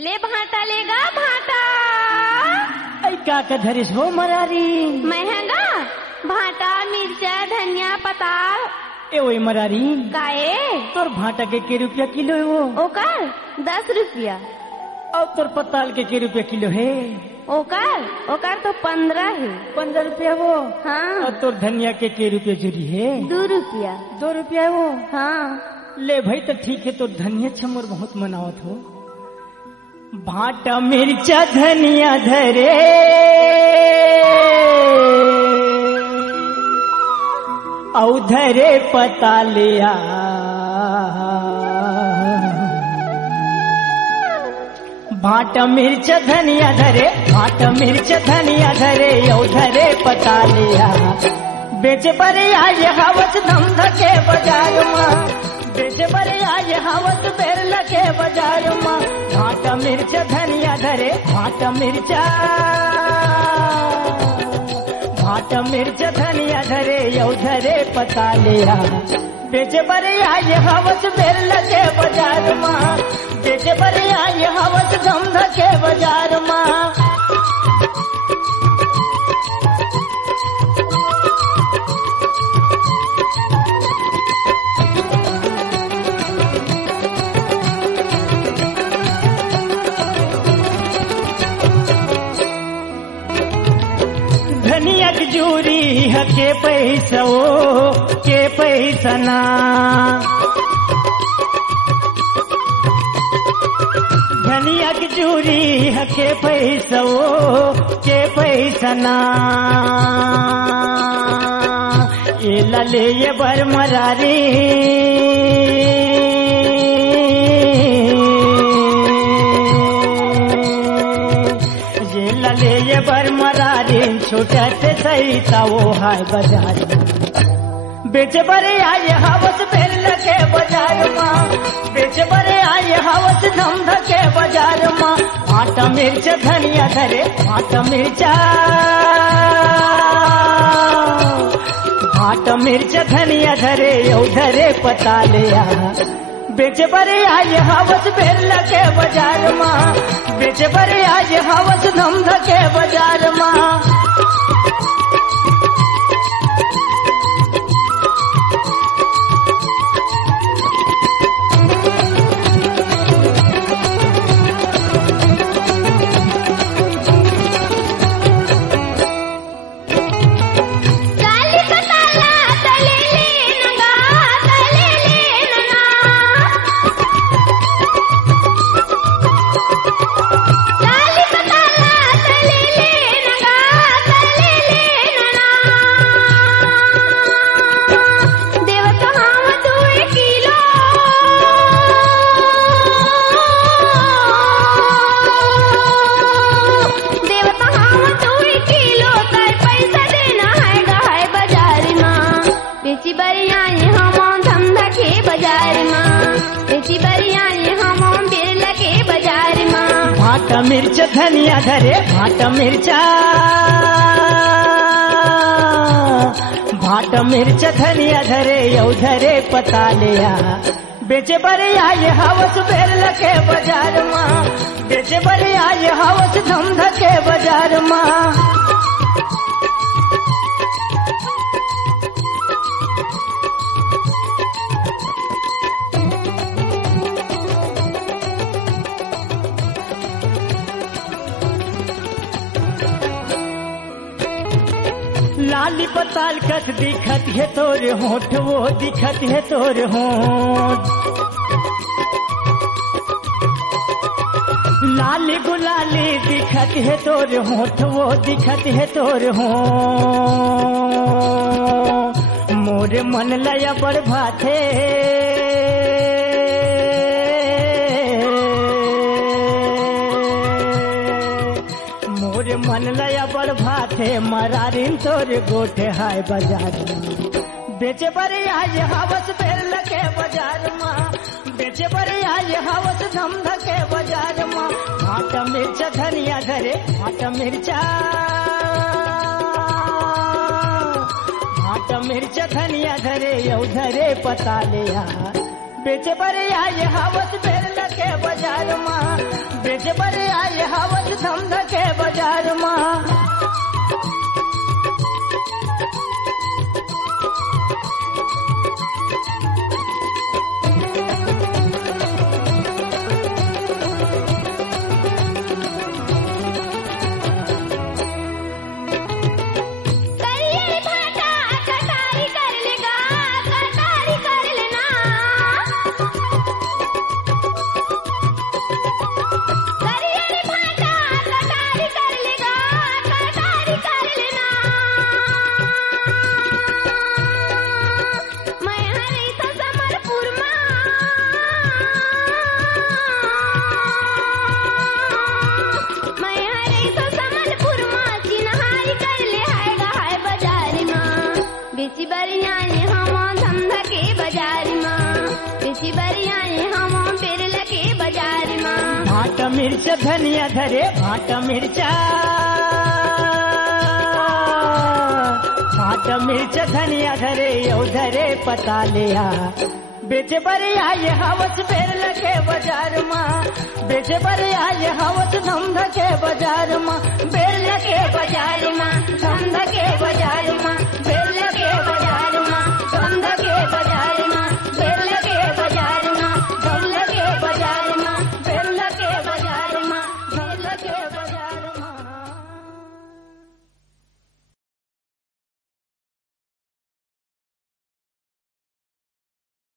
ले भाटा लेगा भाटा। ऐ का के धरिस हो मरारी? महंगा भाटा मिर्चा धनिया पताल। ए ओई मरारी काए तोर भाटा के रुपया किलो है वो? ओकर 10 रुपया। और तोर पताल के रुपया किलो है? ओकर तो 15 है। 15 रुपया वो? हाँ। और तोर धनिया के रुपया जुड़ी है? 2 रुपया। 2 रुपया है वो? हाँ। ले भाई तो ठीक है, तो धनिया छमर बहुत मनावत हो। भाटा मिर्चा धनिया धरे औ धरे पता लिया। भाटा मिर्चा धनिया धरे, भाटा मिर्चा धनिया धरे औ धरे पता लिया। बेच बरे आए हवस धम धके बाजार में, बेच बरे आए हवस बेरल के बाजार में। भाटा मिर्चा धनिया धरे, भाटा मिर्चा, भाटा मिर्चा धनिया धरे यौ धरे पता लिया। बेच बरे आए हवस बेरल के बाजार में, बेच बरे आए हवस धम धके बाजार में। धनिया की जूरी है के पैसा ओ के पैसा ना। धनिया की जूरी है के पैसा ओ के पैसा ना। ये लले ये बर मरारी, ले ये बर मरारी छूटत सही ता वो हाय बाजार। बेच बरे आए हवस बेल के बाजार में, बेच बरे आए हवस धम धके बाजार में। भाटा मिर्चा धनिया धरे, भाटा मिर्चा, भाटा मिर्चा धनिया धरे यौ धरे पता लिया। बेच बरे आए हवस बेल के बाजार में, बेच बरे आए हवस धम धके बाजार में। भाटा मिर्चा धनिया धरे, भाटा मिर्चा, भाटा मिर्चा धनिया धरे यौ धरे पता लिया। बेचे बरे आए हवस बेरल के बाजार में, बेचे बरे आए हवस धम धके बाजार में। लाली पताल कस दिखत है तोर होठ, वो दिखत है तोर होठ। लाली गुलाली दिखत है तोर होठ, वो दिखत है तोर होठ। मोर मन लया बड़ भाथे, मोर मन लया बड़ भाथे मरारिन तोर गोठे हाय बाजार में। बेचे बरे आए हवस बेल के बाजार में, बेचे बरे आए हवस धम धके बाजार में। भाटा मिर्चा धनिया धरे, भाटा मिर्चा, भाटा मिर्चा धनिया धरे यौ धरे पता लिया। बेचे बरे आए हवस बेल के बाजार में, बेचे धंधा के बाजार माँ। बेची बरियाई हम धंधा के बाजार माँ, बेची बरियाई हम बिरल के बाजार माँ। भाट मिर्च धनिया धरे भाट मिर्चा, भाट मिर्च धनिया धरे यौ धरे पता लिया। बेचे बरिया ये हवस बिरल के बाजार माँ, बेचे बरिया ये हवस धंधा के बाजार माँ, बिरल के बाजार माँ।